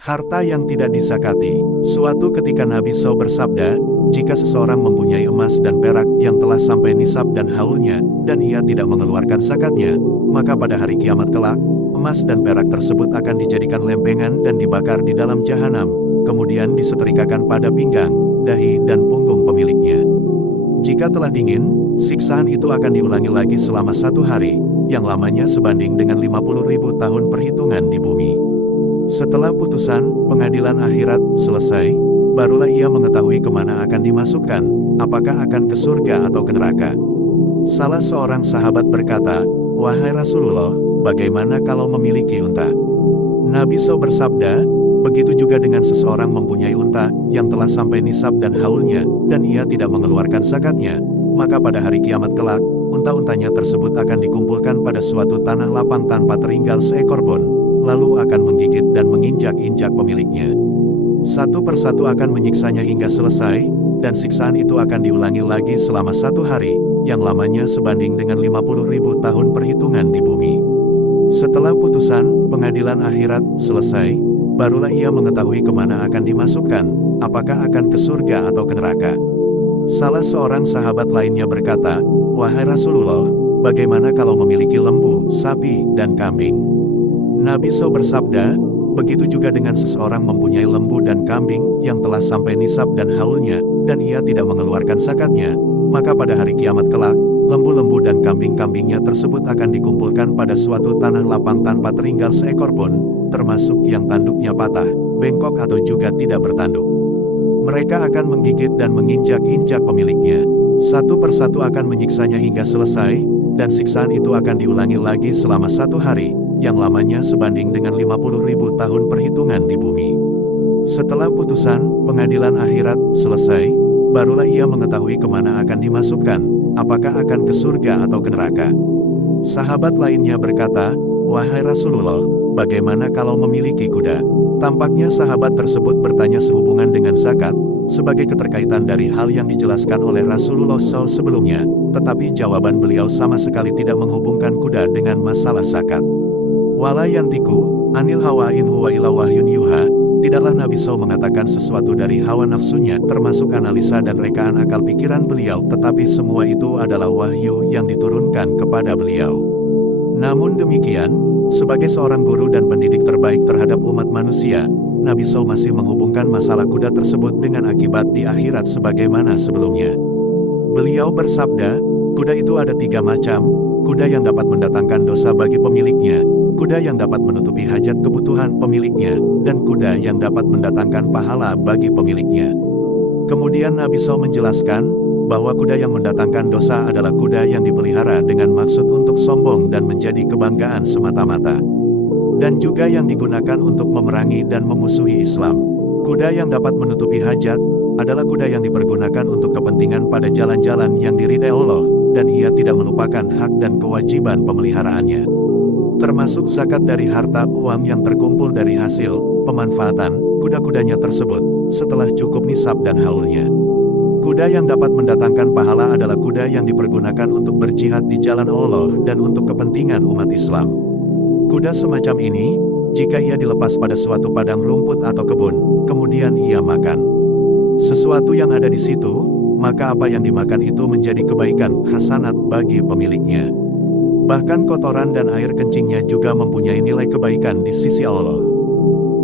Harta yang tidak disakati. Suatu ketika Nabi SAW bersabda, jika seseorang mempunyai emas dan perak yang telah sampai nisab dan haulnya, dan ia tidak mengeluarkan zakatnya, maka pada hari kiamat kelak, emas dan perak tersebut akan dijadikan lempengan dan dibakar di dalam jahanam, kemudian disetrikakan pada pinggang, dahi dan punggung pemiliknya. Jika telah dingin, siksaan itu akan diulangi lagi selama 1 hari, yang lamanya sebanding dengan 50.000 tahun perhitungan di bumi. Setelah putusan pengadilan akhirat selesai, barulah ia mengetahui kemana akan dimasukkan, apakah akan ke surga atau ke neraka. Salah seorang sahabat berkata, "Wahai Rasulullah, bagaimana kalau memiliki unta?" Nabi SAW bersabda, begitu juga dengan seseorang mempunyai unta yang telah sampai nisab dan haulnya, dan ia tidak mengeluarkan zakatnya, maka pada hari kiamat kelak, unta-untanya tersebut akan dikumpulkan pada suatu tanah lapang tanpa tertinggal seekor pun, lalu akan menggigit dan menginjak-injak pemiliknya. Satu persatu akan menyiksanya hingga selesai, dan siksaan itu akan diulangi lagi selama 1 hari, yang lamanya sebanding dengan 50.000 tahun perhitungan di bumi. Setelah putusan pengadilan akhirat selesai, barulah ia mengetahui kemana akan dimasukkan, apakah akan ke surga atau ke neraka. Salah seorang sahabat lainnya berkata, "Wahai Rasulullah, bagaimana kalau memiliki lembu, sapi, dan kambing?" Nabi SAW bersabda, begitu juga dengan seseorang mempunyai lembu dan kambing yang telah sampai nisab dan haulnya, dan ia tidak mengeluarkan zakatnya, maka pada hari kiamat kelak, lembu-lembu dan kambing-kambingnya tersebut akan dikumpulkan pada suatu tanah lapang tanpa tertinggal seekor pun, termasuk yang tanduknya patah, bengkok atau juga tidak bertanduk. Mereka akan menggigit dan menginjak-injak pemiliknya. Satu persatu akan menyiksanya hingga selesai, dan siksaan itu akan diulangi lagi selama 1 hari, yang lamanya sebanding dengan 50.000 tahun perhitungan di bumi. Setelah putusan pengadilan akhirat selesai, barulah ia mengetahui kemana akan dimasukkan, apakah akan ke surga atau ke neraka. Sahabat lainnya berkata, "Wahai Rasulullah, bagaimana kalau memiliki kuda?" Tampaknya sahabat tersebut bertanya sehubungan dengan zakat, sebagai keterkaitan dari hal yang dijelaskan oleh Rasulullah SAW sebelumnya, tetapi jawaban beliau sama sekali tidak menghubungkan kuda dengan masalah zakat. Wala yantiku anil hawa in huwa illa wahyun yuha, tidaklah Nabi SAW mengatakan sesuatu dari hawa nafsunya, termasuk analisa dan rekaan akal pikiran beliau, tetapi semua itu adalah wahyu yang diturunkan kepada beliau. Namun demikian, sebagai seorang guru dan pendidik terbaik terhadap umat manusia, Nabi SAW masih menghubungkan masalah kuda tersebut dengan akibat di akhirat sebagaimana sebelumnya. Beliau bersabda, kuda itu ada 3 macam, kuda yang dapat mendatangkan dosa bagi pemiliknya, kuda yang dapat menutupi hajat kebutuhan pemiliknya, dan kuda yang dapat mendatangkan pahala bagi pemiliknya. Kemudian Nabi SAW menjelaskan, bahwa kuda yang mendatangkan dosa adalah kuda yang dipelihara dengan maksud untuk sombong dan menjadi kebanggaan semata-mata. Dan juga yang digunakan untuk memerangi dan memusuhi Islam. Kuda yang dapat menutupi hajat, adalah kuda yang dipergunakan untuk kepentingan pada jalan-jalan yang diridai Allah, dan ia tidak melupakan hak dan kewajiban pemeliharaannya. Termasuk zakat dari harta uang yang terkumpul dari hasil pemanfaatan kuda-kudanya tersebut, setelah cukup nisab dan haulnya. Kuda yang dapat mendatangkan pahala adalah kuda yang dipergunakan untuk berjihad di jalan Allah dan untuk kepentingan umat Islam. Kuda semacam ini, jika ia dilepas pada suatu padang rumput atau kebun, kemudian ia makan sesuatu yang ada di situ, maka apa yang dimakan itu menjadi kebaikan hasanat bagi pemiliknya. Bahkan kotoran dan air kencingnya juga mempunyai nilai kebaikan di sisi Allah.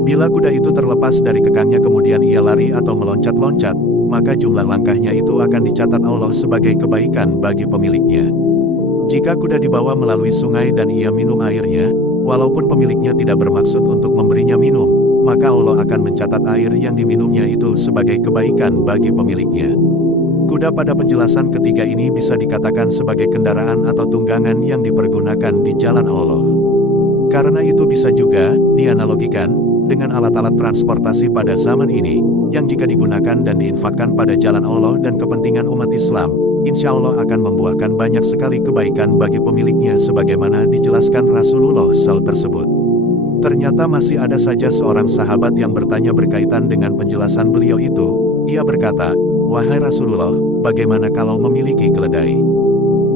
Bila kuda itu terlepas dari kekangnya kemudian ia lari atau meloncat-loncat, maka jumlah langkahnya itu akan dicatat Allah sebagai kebaikan bagi pemiliknya. Jika kuda dibawa melalui sungai dan ia minum airnya, walaupun pemiliknya tidak bermaksud untuk memberinya minum, maka Allah akan mencatat air yang diminumnya itu sebagai kebaikan bagi pemiliknya. Kuda pada penjelasan ketiga ini bisa dikatakan sebagai kendaraan atau tunggangan yang dipergunakan di jalan Allah. Karena itu bisa juga dianalogikan dengan alat-alat transportasi pada zaman ini, yang jika digunakan dan diinfakkan pada jalan Allah dan kepentingan umat Islam, insya Allah akan membuahkan banyak sekali kebaikan bagi pemiliknya sebagaimana dijelaskan Rasulullah SAW tersebut. Ternyata masih ada saja seorang sahabat yang bertanya berkaitan dengan penjelasan beliau itu. Ia berkata, "Wahai Rasulullah, bagaimana kalau memiliki keledai?"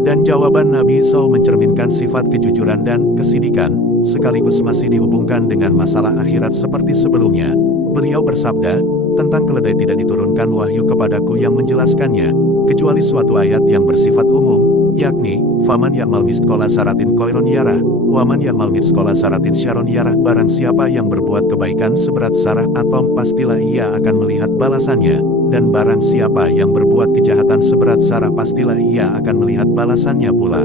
Dan jawaban Nabi SAW mencerminkan sifat kejujuran dan kesidikan. sekaligus masih dihubungkan dengan masalah akhirat seperti sebelumnya. Beliau bersabda, tentang keledai tidak diturunkan wahyu kepadaku yang menjelaskannya, kecuali suatu ayat yang bersifat umum, yakni, Faman ya'mal mithqala dzarratin khairon yarah, waman ya'mal mithqala dzarratin syarron yarah. Barang siapa yang berbuat kebaikan seberat zarah atom, pastilah ia akan melihat balasannya, dan barang siapa yang berbuat kejahatan seberat zarah, pastilah ia akan melihat balasannya pula.